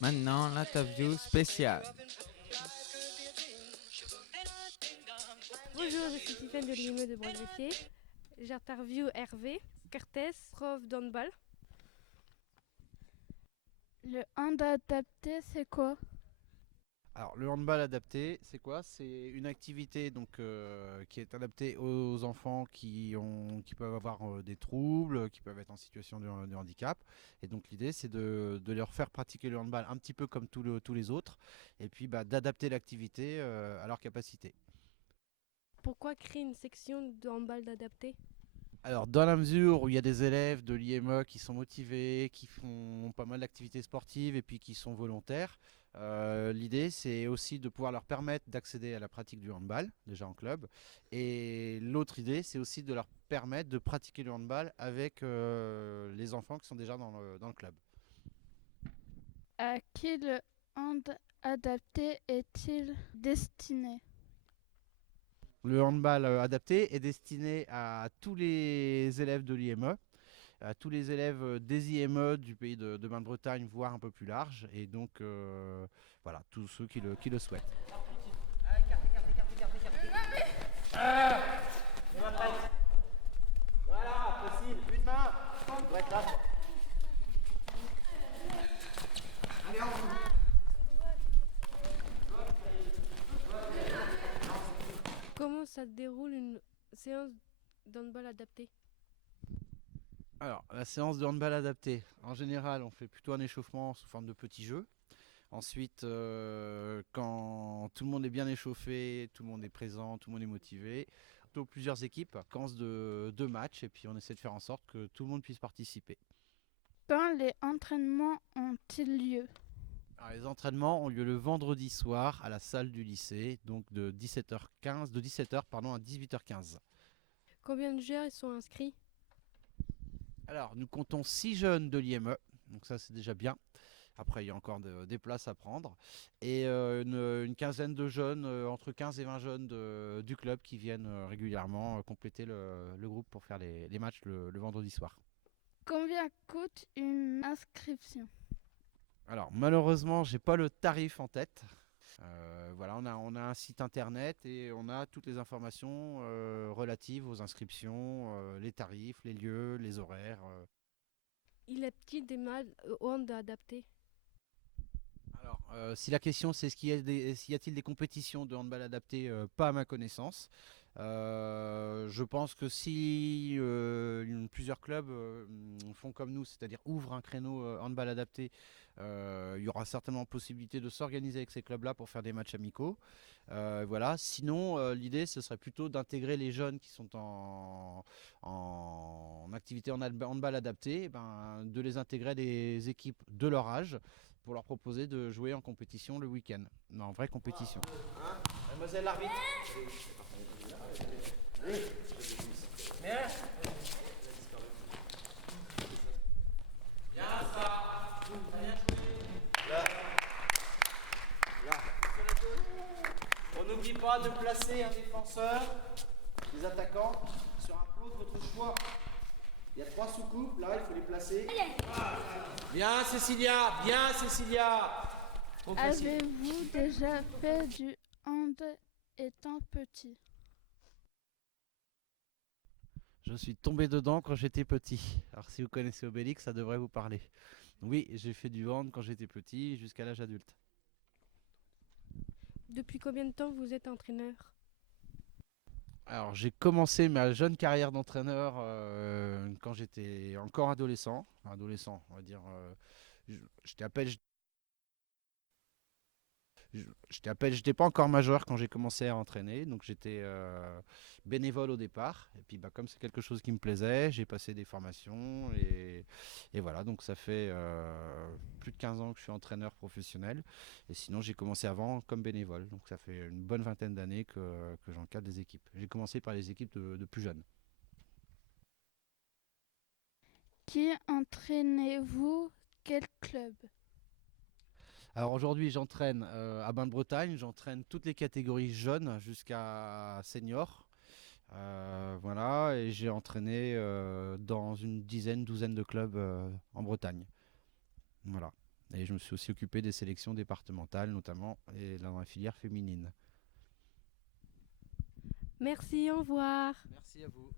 Maintenant, l'interview spéciale. Bonjour, je suis Tiffany de l'IME de Bois-Greffier. J'interviewe Hervé Cortés, prof d'handball. Le hand adapté, c'est quoi? Alors, le handball adapté, c'est quoi? C'est une activité qui est adaptée aux enfants qui peuvent avoir des troubles, qui peuvent être en situation de handicap. Et donc, l'idée, c'est de leur faire pratiquer le handball un petit peu comme tous les autres, et puis d'adapter l'activité à leur capacité. Pourquoi créer une section de handball adapté? Alors, dans la mesure où il y a des élèves de l'IME qui sont motivés, qui font pas mal d'activités sportives et puis qui sont volontaires, l'idée c'est aussi de pouvoir leur permettre d'accéder à la pratique du handball, déjà en club. Et l'autre idée, c'est aussi de leur permettre de pratiquer le handball avec les enfants qui sont déjà dans le club. À qui le hand adapté est-il destiné? Le handball adapté est destiné à tous les élèves de l'IME, à tous les élèves des IME du pays de Bain-de-Bretagne, voire un peu plus large, et donc voilà, tous ceux qui le souhaitent. Voilà, facile, une main, on être là. Allez, Comment ça se déroule une séance d'handball adapté? Alors, la séance de handball adapté, en général, on fait plutôt un échauffement sous forme de petits jeux. Ensuite, quand tout le monde est bien échauffé, tout le monde est présent, tout le monde est motivé, plutôt plusieurs équipes, séquence de deux matchs, et puis on essaie de faire en sorte que tout le monde puisse participer. Quand les entraînements ont-ils lieu? Alors, les entraînements ont lieu le vendredi soir à la salle du lycée, donc de 17h à 18h15. Combien de joueurs y sont inscrits? Alors, nous comptons 6 jeunes de l'IME, donc ça c'est déjà bien. Après, il y a encore des places à prendre. Et une quinzaine de jeunes, entre 15 et 20 jeunes du club qui viennent régulièrement compléter le groupe pour faire les matchs le vendredi soir. Combien coûte une inscription? Alors, malheureusement, j'ai pas le tarif en tête. Voilà, on a un site internet et on a toutes les informations relatives aux inscriptions, les tarifs, les lieux, les horaires. Il est petit des mal au hand adapté. Alors, si la question c'est s'y a-t-il des compétitions de handball adapté, pas à ma connaissance. Je pense que si plusieurs clubs font comme nous, c'est-à-dire ouvrent un créneau handball adapté, il y aura certainement possibilité de s'organiser avec ces clubs-là pour faire des matchs amicaux. Voilà. Sinon, l'idée ce serait plutôt d'intégrer les jeunes qui sont en activité en handball adapté, de les intégrer à des équipes de leur âge pour leur proposer de jouer en compétition le week-end. Non, en vraie compétition. Mademoiselle l'arbitre. Bien. Bien ça. Bien joué. Là. Là. On n'oublie pas de placer un défenseur, des attaquants, sur un plot de votre choix. Il y a 3 sous-coupes, là il faut les placer. Bien Cécilia, bien Cécilia. Avez-vous déjà fait du hand étant petit? Je suis tombé dedans quand j'étais petit. Alors si vous connaissez Obélix, ça devrait vous parler. Oui, j'ai fait du hand quand j'étais petit jusqu'à l'âge adulte. Depuis combien de temps vous êtes entraîneur? Alors j'ai commencé ma jeune carrière d'entraîneur quand j'étais encore adolescent. Enfin, adolescent, on va dire. J'étais à peine, j'étais pas encore majeur quand j'ai commencé à entraîner, donc j'étais bénévole au départ. Et puis comme c'est quelque chose qui me plaisait, j'ai passé des formations et voilà. Donc ça fait plus de 15 ans que je suis entraîneur professionnel. Et sinon j'ai commencé avant comme bénévole, donc ça fait une bonne vingtaine d'années que j'encadre des équipes. J'ai commencé par les équipes de plus jeunes. Qui entraînez-vous? Quel club? Alors aujourd'hui, j'entraîne à Bain-de-Bretagne, j'entraîne toutes les catégories jeunes jusqu'à senior. Voilà, et j'ai entraîné dans une douzaine de clubs en Bretagne. Voilà. Et je me suis aussi occupé des sélections départementales, notamment et dans la filière féminine. Merci, au revoir. Merci à vous.